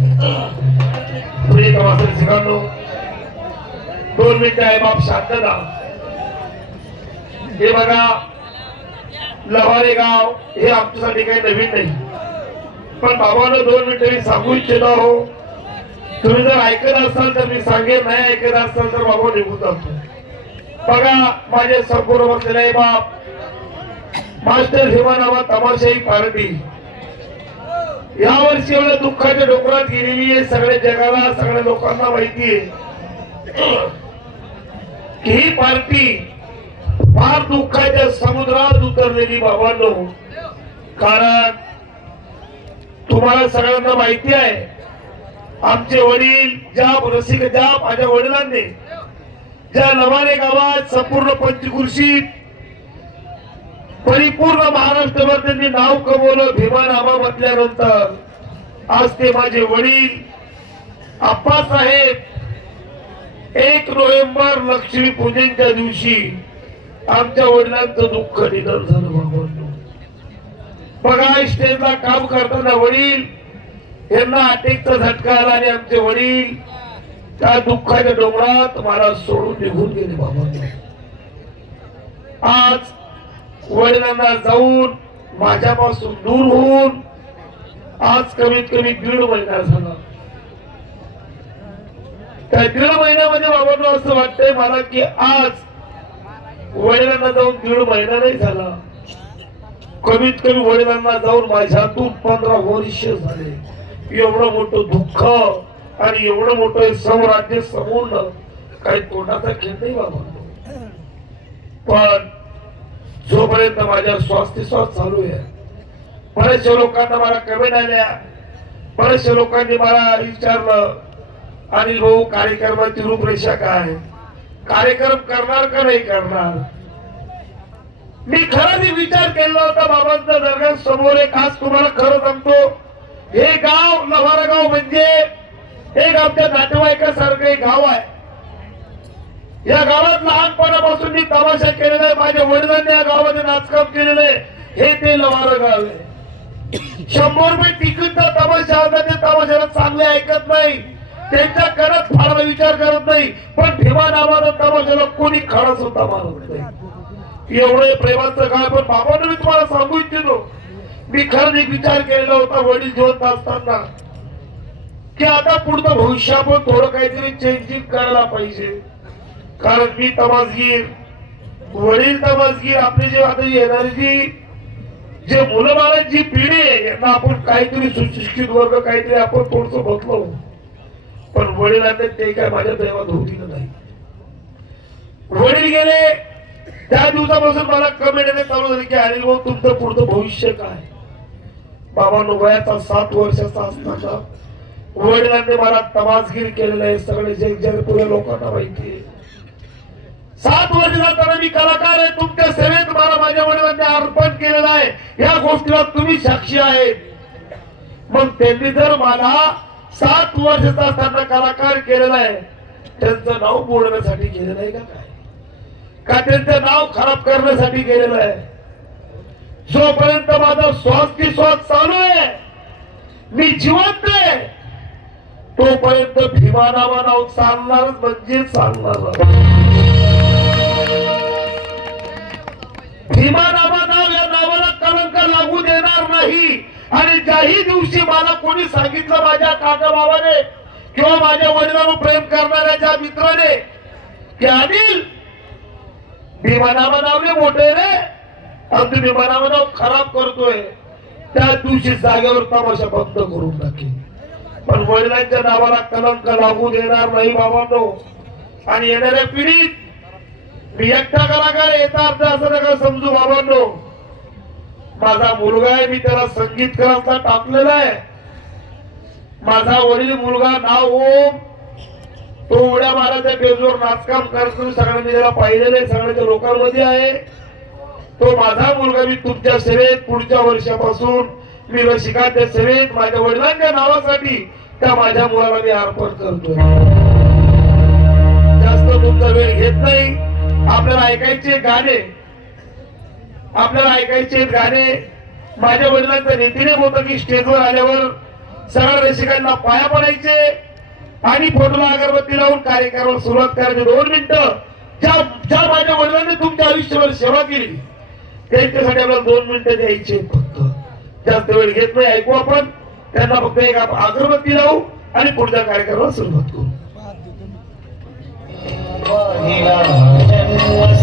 पुढे प्रवासाने शिकांनो दोन मिनिटं आहे बाप शांतता हे बघा लवारे गाव हे आमच्यासाठी काही नवीन नाही. पण बाबांना दोन मिनिटं मी सांगू इच्छितो हो तुम्ही जर ऐकत असाल तर मी सांगेन नाही ऐकत असाल तर बाबा निघून जातो. बघा माझे संपूर्ण बसलेले बाप. मास्टर हिमानामा तमाशाही पार्टी या वर्षी एवढ्या दुःखाच्या डोकरात गेलेली आहे सगळ्या जगाला सगळ्या लोकांना माहिती आहे. ही पार्टी फार दुःखाच्या समुद्रात उतरलेली बाबांनो. कारण तुम्हाला सगळ्यांना माहिती आहे आमचे वडील ज्या रसिक ज्या माझ्या वडिलांनी ज्या नवाने गावात संपूर्ण पंचकृषी परिपूर्ण महाराष्ट्रभर त्यांनी नाव कमवलं भीमारामा म्हटल्यानंतर आज ते माझे वडील आप्पासाहेब एक नोव्हेंबर लक्ष्मी पूजनच्या दिवशी आमच्या वडिलांचं दुःख निधन झालं बाबांनो बघा स्टेजला काम करताना वडील यांना अटेकचा झटका आला आणि आमचे वडील त्या दुःखाच्या डोंगरात मला सोडून निघून गेले बाबांनो आज वडिलांना जाऊन माझ्यापासून दूर होऊन आज कमीत कमी दीड महिना झाला. त्या दीड महिन्यामध्ये बाबांना असं वाटतंय मला की आज वडिलांना जाऊन दीड महिना नाही झाला. कमीत कमी वडिलांना जाऊन माझ्यातून पंधरा वर्ष झाले. एवढं मोठं दुःख आणि एवढं मोठं सौराज्य समोर काही तोंडाचा खेळ नाही बाबा. पण जोपर्यंत माझ्या स्वास्थ्यश्वास चालू आहे बरेचशा लोकांना मला कमेंट आल्या. बरेचशा लोकांनी मला विचारलं आणि भाऊ कार्यक्रमाची रूपरेषा काय? कार्यक्रम करणार का नाही करणार? मी खरंच विचार केला होता बाबांचा दर्गा समोर एक आज तुम्हाला खरं सांगतो हे गाव लव्हारा गाव म्हणजे एक आमच्या नातेवाईकासारखं एक गाव आहे. या गावात लहानपणापासून मी तमाशा केलेला आहे. माझ्या वडिलांनी या गावात नाचकाम केलेलं आहे. हे ते लवार गाव शंभर रुपये तिकीटचा तमाशा ते तमाशाला चांगले ऐकत नाही. त्यांच्या करत फार विचार करत नाही. पण भीमा नावानं तमाशाला कोणी खडा सुद्धा मारत नाही. एवढं प्रेमाचं काय पण बाबांना मी तुम्हाला सांगू इच्छितो. मी खरंच एक विचार केलेला होता वडील जिवंत असताना की आता पुढचं भविष्य आपण थोडं काहीतरी चेंजिंग करायला पाहिजे. कारण मी तमासगीर वडील तमासगीर आपली जी आता येणारी जी जे मुलं बाळांची पिढी आहे यांना आपण काहीतरी सुशिक्षित वर्ग काहीतरी आपण थोडस बदलवू. पण वडिलांनी ते काय माझ्या दैवात होऊ दिलं नाही. वडील गेले त्या दिवसापासून मला कमेंट चालू झाली की अनिल भाऊ तुमचं पुढचं भविष्य काय? बाबा वयाचा सात वर्षाचा असताना वडिलांनी मला तमासगीर केलेलं आहे. सगळे जग जग लोकांना माहिती आहे. सात वर्ष जाताना मी कलाकार आहे. तुमच्या सेवेत मला माझ्या वडिलांनी अर्पण केलेलं आहे. या गोष्टीला तुम्ही साक्षी आहेत. मग त्यांनी जर मला सात वर्षाचा असताना कलाकार केलेला आहे त्यांचं नाव बोलण्यासाठी केलेलं आहे का काय? का त्यांचं नाव खराब करण्यासाठी केलेलं आहे? जोपर्यंत माझा श्वास की श्वास चालू आहे मी जिवंत आहे तोपर्यंत भीमानावा नाव चालणारच म्हणजे चालणार नाही. आणि ज्याही दिवशी मला कोणी सांगितलं माझ्या काका बाबाने किंवा माझ्या वडिलांना प्रेम करणाऱ्या ज्या मित्राने की अनिल भीमा नावा मोठे रे. आणि तुम्ही भीमा नाव खराब करतोय. त्या दिवशी जागेवर तमाशा बंद करून टाकेल पण वडिलांच्या नावाला कलंक लागू देणार नाही बाबांनो. आणि येणाऱ्या पिढीत मी एकटा कलाकार येता अर्थ असं नका समजू बाबांनो. माझा मुलगा आहे मी त्याला संगीत टाकलेला आहे. माझा वडील मुलगा नाव ओम. तो उड्या मारायच्या पेजवर नाचकाम करतो सगळ्यांनी त्याला पाहिलेलं आहे सगळ्याच्या लोकांमध्ये आहे. तो माझा मुलगा मी तुमच्या सेवेत पुढच्या वर्षापासून मी रसिकांच्या सेवेत माझ्या वडिलांच्या नावासाठी त्या माझ्या मुलाला मी अर्पण करतो जास्त तुमचा वेळ घेत नाही. आपल्याला ऐकायचे गाणे. आपल्याला ऐकायचे गाणे. माझ्या वडिलांचं रीतीने होतं की स्टेजवर आल्यावर सगळ्या रसिकांना पाया पडायचे आणि फोटोला अगरबत्ती लावून कार्यक्रमाला सुरुवात करायची. दोन मिनिटं. ज्या ज्या माझ्या वडिलांनी तुमच्या आयुष्यावर सेवा केली त्यांच्यासाठी आपल्याला दोन मिनिटं द्यायचे फक्त. जास्त वेळ घेत नाही ऐकू आपण. त्यांना फक्त एक अगरबत्ती लावू आणि पुढच्या कार्यक्रमाला सुरुवात करू. महिला जन्म